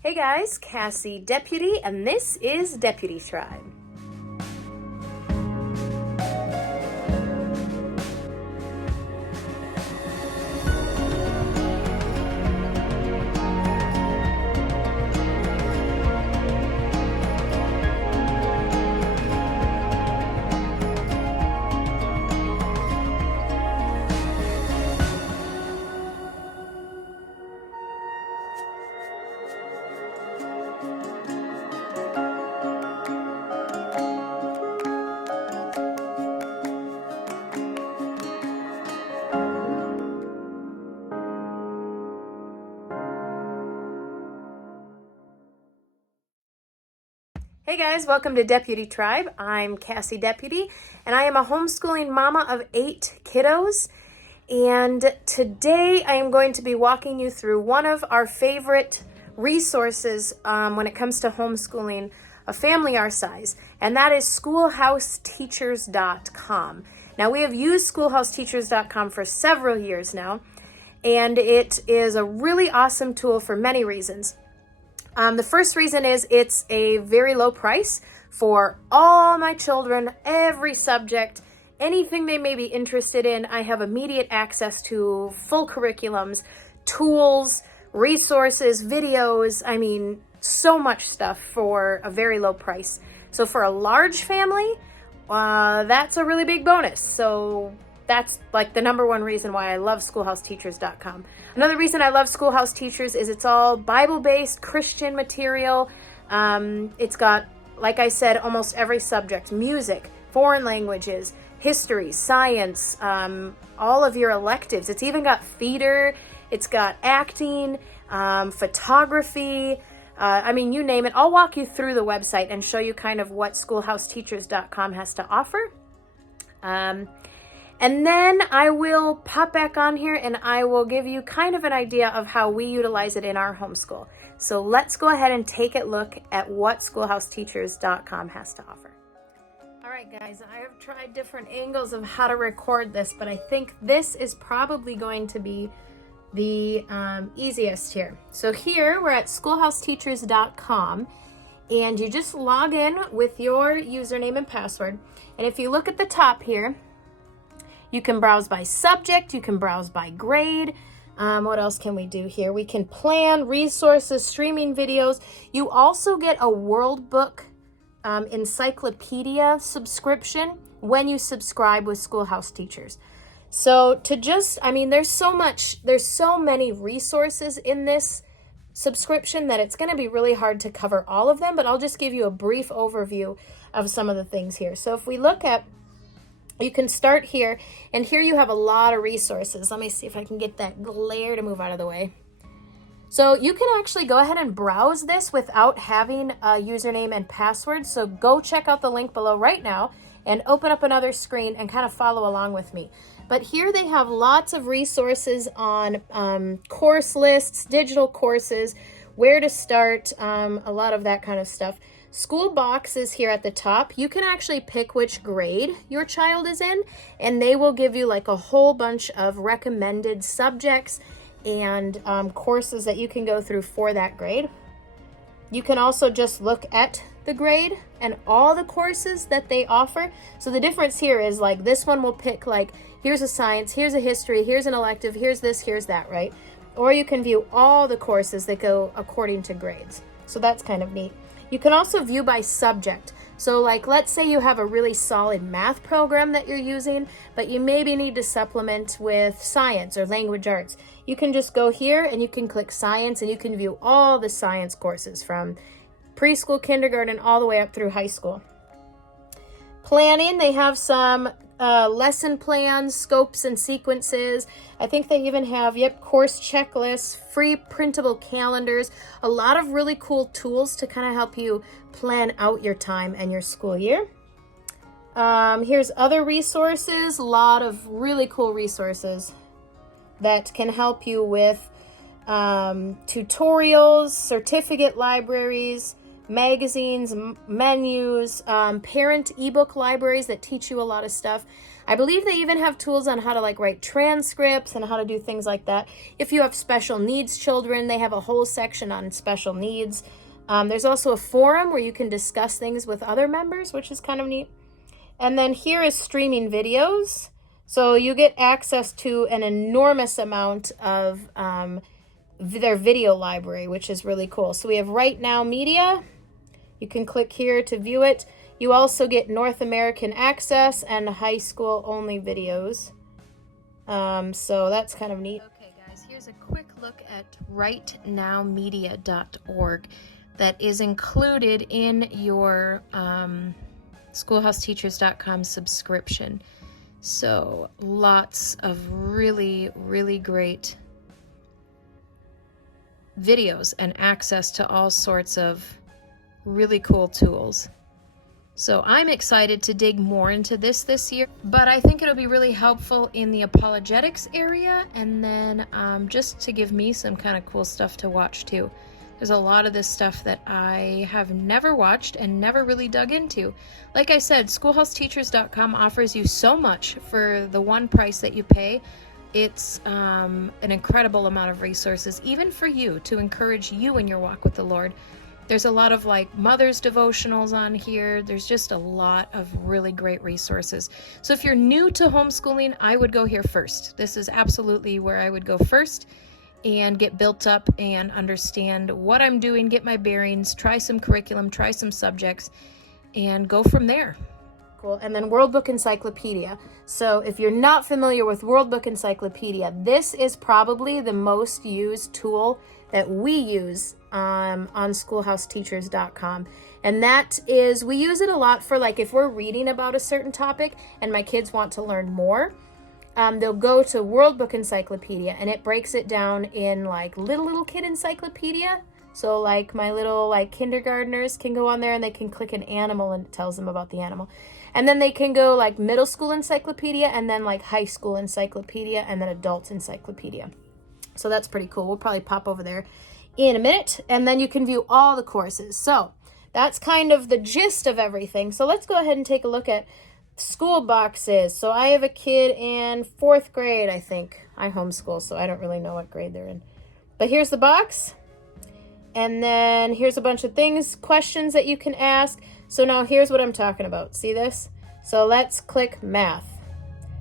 Hey guys, Cassie Deputy, and this is Deputy Tribe. Hey guys, welcome to Deputy Tribe. I'm Cassie Deputy, and I am a homeschooling mama of 8 kiddos. And today I am going to be walking you through one of our favorite resources when it comes to homeschooling a family our size, and that is schoolhouseteachers.com. Now, we have used schoolhouseteachers.com for several years now, and it is a really awesome tool for many reasons. The first reason is it's a very low price for all my children, every subject, anything they may be interested in. I have immediate access to full curriculums, tools, resources, videos. I mean, so much stuff for a very low price. So for a large family, that's a really big bonus. So that's like the number one reason why I love schoolhouseteachers.com. Another reason I love Schoolhouse Teachers is it's all Bible-based Christian material. It's got, like I said, almost every subject: music, foreign languages, history, science, all of your electives. It's even got theater, it's got acting, photography, I mean, you name it. I'll walk you through the website and show you kind of what schoolhouseteachers.com has to offer. And then I will pop back on here and I will give you kind of an idea of how we utilize it in our homeschool. So let's go ahead and take a look at what schoolhouseteachers.com has to offer. All right, guys, I have tried different angles of how to record this, but I think this is probably going to be the easiest here. So here we're at schoolhouseteachers.com, and you just log in with your username and password. And if you look at the top here, you can browse by subject, you can browse by grade. What else can we do here? We can plan resources, streaming videos. You also get a World Book Encyclopedia subscription when you subscribe with Schoolhouse Teachers. So there's so many resources in this subscription that it's going to be really hard to cover all of them, but I'll just give you a brief overview of some of the things here. So if we look at, you can start here, and here you have a lot of resources. Let me see if I can get that glare to move out of the way. So you can actually go ahead and browse this without having a username and password. So go check out the link below right now and open up another screen and kind of follow along with me. But here they have lots of resources on course lists, digital courses, where to start, a lot of that kind of stuff. School box is here at the top. You can actually pick which grade your child is in, and they will give you like a whole bunch of recommended subjects and courses that you can go through for that grade. You can also just look at the grade and all the courses that they offer. So the difference here is like this one will pick like, here's a science, here's a history, here's an elective, here's this, here's that, right? Or you can view all the courses that go according to grades. So that's kind of neat. You can also view by subject. So like, let's say you have a really solid math program that you're using, but you maybe need to supplement with science or language arts. You can just go here and you can click science, and you can view all the science courses from preschool, kindergarten, all the way up through high school. Planning, they have some lesson plans, scopes, and sequences. I think they even have, course checklists, free printable calendars, a lot of really cool tools to kind of help you plan out your time and your school year. Here's other resources, a lot of really cool resources that can help you with tutorials, certificate libraries, magazines, menus, parent ebook libraries that teach you a lot of stuff. I believe they even have tools on how to like write transcripts and how to do things like that. If you have special needs children, they have a whole section on special needs. There's also a forum where you can discuss things with other members, which is kind of neat. And then here is streaming videos. So you get access to an enormous amount of their video library, which is really cool. So we have Right Now Media. You can click here to view it. You also get North American access and high school only videos. So that's kind of neat. Okay guys, here's a quick look at rightnowmedia.org that is included in your schoolhouseteachers.com subscription. So lots of really, really great videos and access to all sorts of really cool tools. So I'm excited to dig more into this year, but I think it'll be really helpful in the apologetics area, and then just to give me some kind of cool stuff to watch too. There's a lot of this stuff that I have never watched and never really dug into. Like I said, schoolhouseteachers.com offers you so much for the one price that you pay. It's an incredible amount of resources, even for you, to encourage you in your walk with the Lord. There's a lot of like mother's devotionals on here. There's just a lot of really great resources. So if you're new to homeschooling, I would go here first. This is absolutely where I would go first and get built up and understand what I'm doing, get my bearings, try some curriculum, try some subjects, and go from there. Cool. And then World Book Encyclopedia. So if you're not familiar with World Book Encyclopedia, this is probably the most used tool that we use on schoolhouseteachers.com. And that is, we use it a lot for like if we're reading about a certain topic and my kids want to learn more, they'll go to World Book Encyclopedia and it breaks it down in like little kid encyclopedia. So like my little like kindergartners can go on there and they can click an animal and it tells them about the animal. And then they can go like middle school encyclopedia and then like high school encyclopedia and then adult encyclopedia. So that's pretty cool. We'll probably pop over there in a minute, and then you can view all the courses. So that's kind of the gist of everything. So let's go ahead and take a look at school boxes. So I have a kid in 4th grade, I think. I homeschool, so I don't really know what grade they're in. But here's the box. And then here's a bunch of things, questions that you can ask. So now here's what I'm talking about. See this? So let's click math.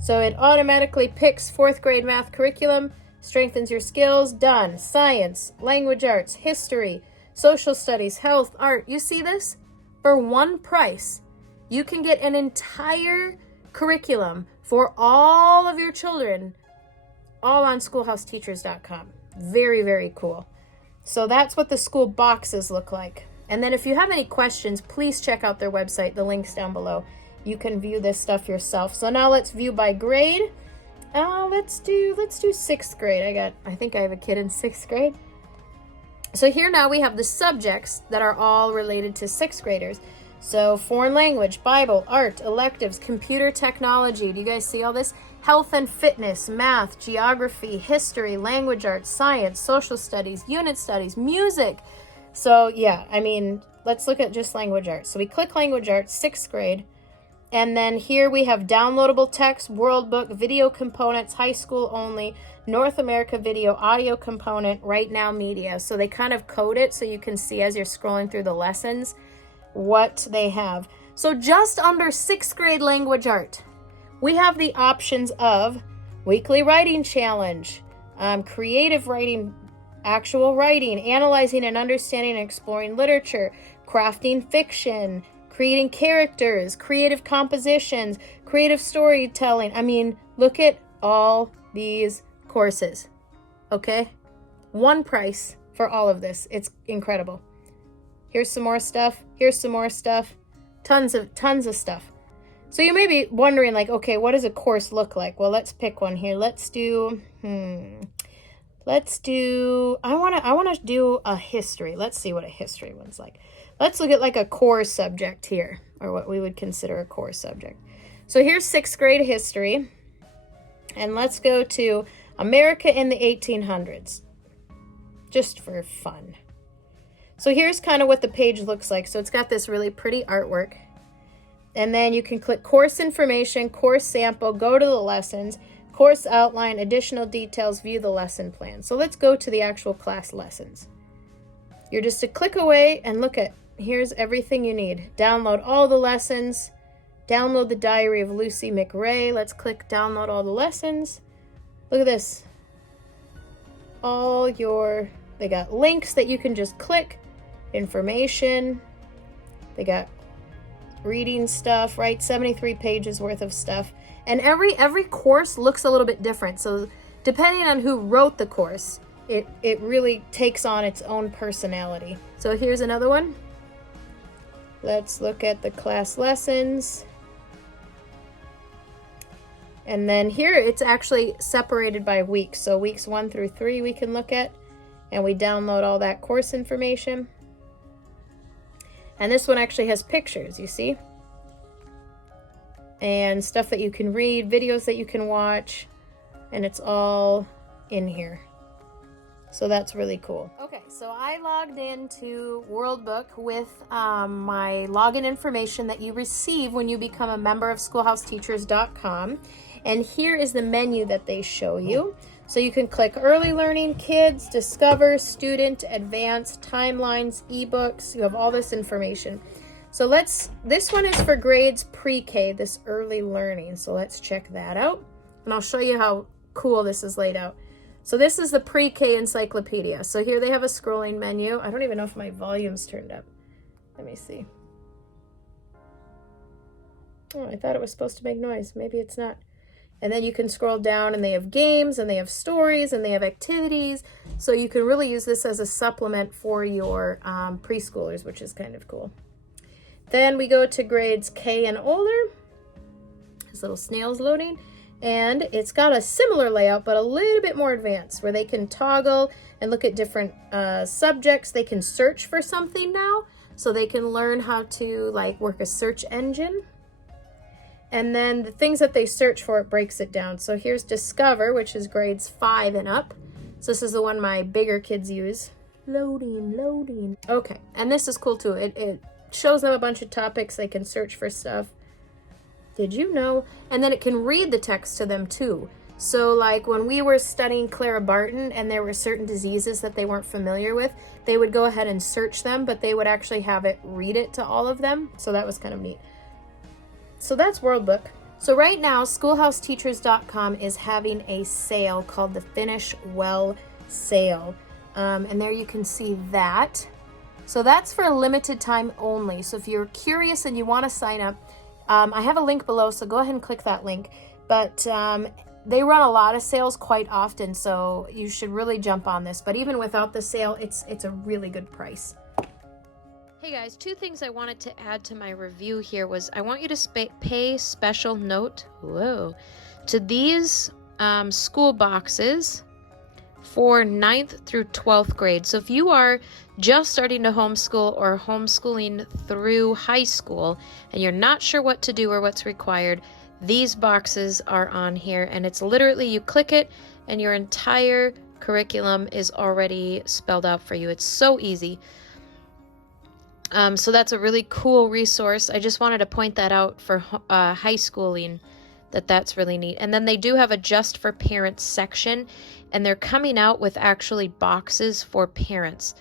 So it automatically picks 4th grade math curriculum, strengthens your skills, done. Science, language arts, history, social studies, health, art. You see this? For one price, you can get an entire curriculum for all of your children, all on schoolhouseteachers.com. Very, very cool. So that's what the school boxes look like. And then if you have any questions, please check out their website. The link's down below. You can view this stuff yourself. So now let's view by grade. Let's do 6th grade. I think I have a kid in 6th grade. So here now we have the subjects that are all related to 6th graders. So foreign language, Bible, art, electives, computer technology. Do you guys see all this? Health and fitness, math, geography, history, language arts, science, social studies, unit studies, music. So yeah, I mean, let's look at just language arts. So we click language arts, 6th grade. And then here we have downloadable text, world book, video components, high school only, North America video, audio component, Right Now Media. So they kind of code it so you can see as you're scrolling through the lessons what they have. So just under 6th grade language art, we have the options of weekly writing challenge, creative writing, actual writing, analyzing and understanding and exploring literature, crafting fiction, creating characters, creative compositions, creative storytelling. I mean, look at all these courses, okay? One price for all of this. It's incredible. Here's some more stuff. Here's some more stuff. Tons of stuff. So you may be wondering like, okay, what does a course look like? Well, let's pick one here. I want to do a history. Let's see what a history one's like. Let's look at like a core subject here, or what we would consider a core subject. So here's 6th grade history, and let's go to America in the 1800s, just for fun. So here's kind of what the page looks like. So it's got this really pretty artwork. And then you can click course information, course sample, go to the lessons, course outline, additional details, view the lesson plan. So let's go to the actual class lessons. You're just a click away and look at, here's everything you need. Download all the lessons, download the diary of Lucy McRae. Let's click download all the lessons. Look at this. They got links that you can just click, information. They got reading stuff, right? 73 pages worth of stuff. And every course looks a little bit different. So depending on who wrote the course, it really takes on its own personality. So here's another one. Let's look at the class lessons. And then here it's actually separated by weeks. So weeks 1 through 3 we can look at, and we download all that course information. And this one actually has pictures, you see? And stuff that you can read, videos that you can watch, and it's all in here. So that's really cool. Okay, so I logged into WorldBook with my login information that you receive when you become a member of schoolhouseteachers.com. And here is the menu that they show you. So you can click early learning, kids, discover, student, advanced, timelines, ebooks. You have all this information. So this one is for grades pre-K, this early learning. So let's check that out. And I'll show you how cool this is laid out. So this is the pre-K encyclopedia. So here they have a scrolling menu. I don't even know if my volume's turned up. Let me see. Oh, I thought it was supposed to make noise. Maybe it's not. And then you can scroll down and they have games and they have stories and they have activities. So you can really use this as a supplement for your preschoolers, which is kind of cool. Then we go to grades K and older. This little snail's loading. And it's got a similar layout, but a little bit more advanced, where they can toggle and look at different subjects. They can search for something now. So they can learn how to work a search engine. And then the things that they search for, it breaks it down. So here's Discover, which is grades 5 and up. So this is the one my bigger kids use. Loading. Okay, and this is cool too. It shows them a bunch of topics. They can search for stuff. Did you know? And then it can read the text to them too. So like when we were studying Clara Barton and there were certain diseases that they weren't familiar with, they would go ahead and search them, but they would actually have it read it to all of them. So that was kind of neat. So that's WorldBook. So right now, schoolhouseteachers.com is having a sale called the Finish Well Sale. And there you can see that. So that's for a limited time only. So if you're curious and you want to sign up, I have a link below, so go ahead and click that link. But they run a lot of sales quite often, so you should really jump on this. But even without the sale, it's a really good price. Hey guys, 2 things I wanted to add to my review here was I want you to pay special note to these school boxes for 9th through 12th grade. So if you are just starting to homeschool or homeschooling through high school and you're not sure what to do or what's required, these boxes are on here, and it's literally you click it and your entire curriculum is already spelled out for you. It's so easy. So that's a really cool resource. I just wanted to point that out for high schooling, that's really neat. And then they do have a Just for Parents section, and they're coming out with actually boxes for parents,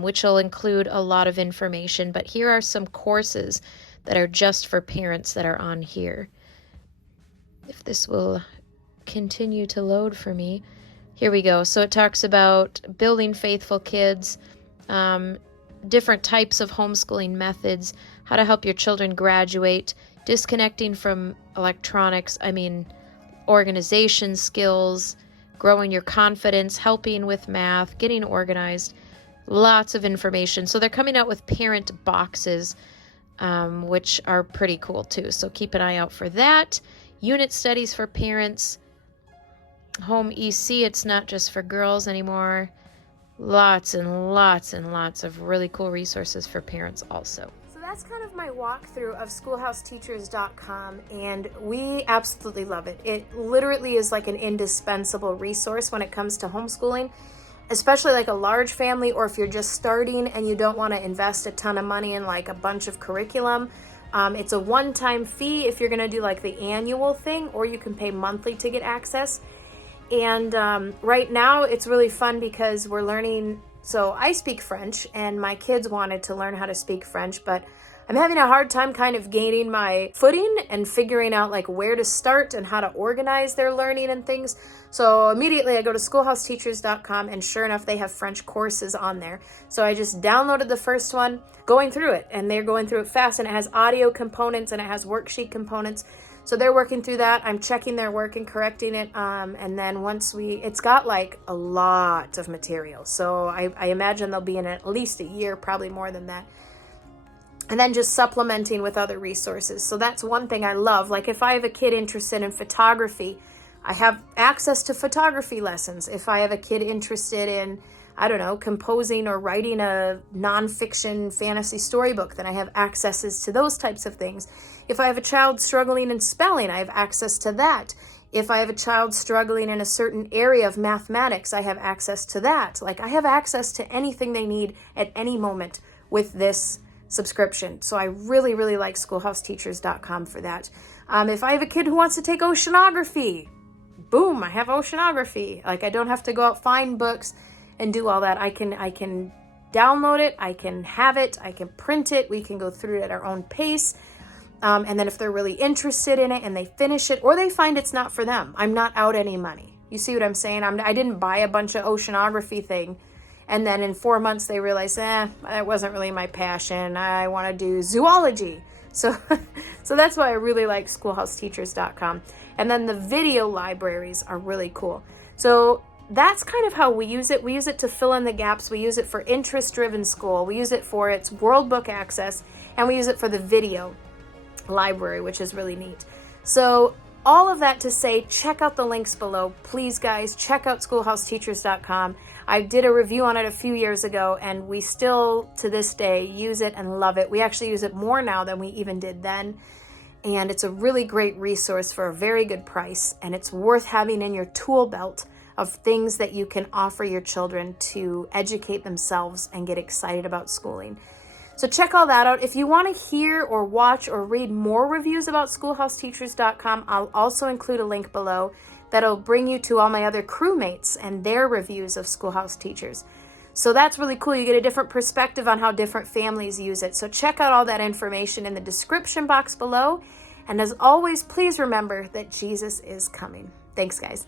which will include a lot of information. But here are some courses that are just for parents that are on here. If this will continue to load for me. Here we go. So it talks about building faithful kids, different types of homeschooling methods, how to help your children graduate, disconnecting from electronics, organization skills, growing your confidence, helping with math, getting organized, lots of information. So they're coming out with parent boxes, which are pretty cool too. So keep an eye out for that. Unit studies for parents, home EC, it's not just for girls anymore. Lots and lots and lots of really cool resources for parents also. So that's kind of my walkthrough of schoolhouseteachers.com, and we absolutely love it. It literally is like an indispensable resource when it comes to homeschooling. especially like a large family, or if you're just starting and you don't want to invest a ton of money in like a bunch of curriculum. It's a one-time fee if you're going to do like the annual thing, or you can pay monthly to get access. And right now it's really fun because we're learning. So I speak French and my kids wanted to learn how to speak French, but I'm having a hard time kind of gaining my footing and figuring out like where to start and how to organize their learning and things. So immediately I go to schoolhouseteachers.com, and sure enough, they have French courses on there. So I just downloaded the first one, going through it, and they're going through it fast, and it has audio components and it has worksheet components. So they're working through that. I'm checking their work and correcting it. And then it's got like a lot of material. So I imagine they'll be in at least a year, probably more than that. And then just supplementing with other resources. So that's one thing I love. Like if I have a kid interested in photography, I have access to photography lessons. If I have a kid interested in, I don't know, composing or writing a nonfiction fantasy storybook, then I have accesses to those types of things. If I have a child struggling in spelling, I have access to that. If I have a child struggling in a certain area of mathematics, I have access to that. Like I have access to anything they need at any moment with this subscription. So I really, really like schoolhouseteachers.com for that. If I have a kid who wants to take oceanography, boom, I have oceanography. Like I don't have to go out, find books and do all that. I can download it, I can have it, I can print it, we can go through it at our own pace. And then if they're really interested in it and they finish it, or they find it's not for them, I'm not out any money. You see what I'm saying? I didn't buy a bunch of oceanography thing, and then in 4 months they realize, that wasn't really my passion. I want to do zoology. So that's why I really like schoolhouseteachers.com. And then the video libraries are really cool. So that's kind of how we use it. We use it to fill in the gaps. We use it for interest-driven school. We use it for its World Book access, and we use it for the video library, which is really neat. So all of that to say, check out the links below. Please, guys, check out schoolhouseteachers.com. I did a review on it a few years ago, and we still, to this day, use it and love it. We actually use it more now than we even did then. And it's a really great resource for a very good price, and it's worth having in your tool belt of things that you can offer your children to educate themselves and get excited about schooling. So check all that out. If you want to hear or watch or read more reviews about schoolhouseteachers.com, I'll also include a link below that'll bring you to all my other crewmates and their reviews of Schoolhouse Teachers. So that's really cool. You get a different perspective on how different families use it. So check out all that information in the description box below. And as always, please remember that Jesus is coming. Thanks, guys.